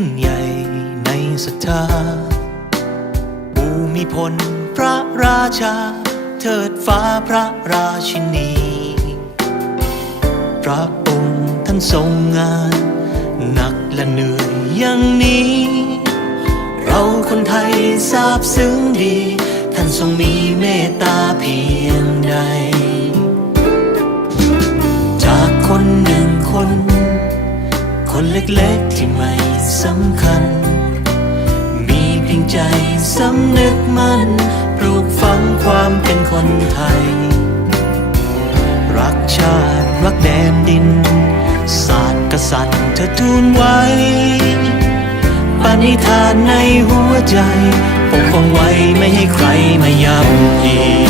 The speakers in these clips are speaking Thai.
แผ่นดินที่ยิ่งใหญ่ในศรัทธาภูมิพลพระราชาเทิดฟ้าพระราชินี พระองค์ท่านทรงงาน หนักและเหนื่อยอย่างนี้ เราคนไทยทราบซึ้งดี ท่านทรงมีเมตตาเพียงใด จากคนหนึ่งคน คนเล็กๆที่ไม่สำคัญ มีเพียงใจสำนึกมันปลูกฝังความเป็นคนไทย รักชาติรักแดนดิน ศาสตร์กษัตริย์เธอทูลไว้ ปณิธานในหัวใจปกป้องไว้ไม่ให้ใครมาย้ำอี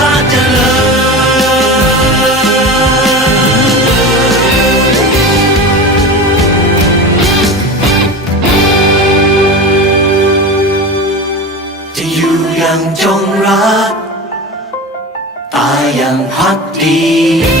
รงพระเจริญจะอยู่อย่างจงรัก ตายอย่างพักดี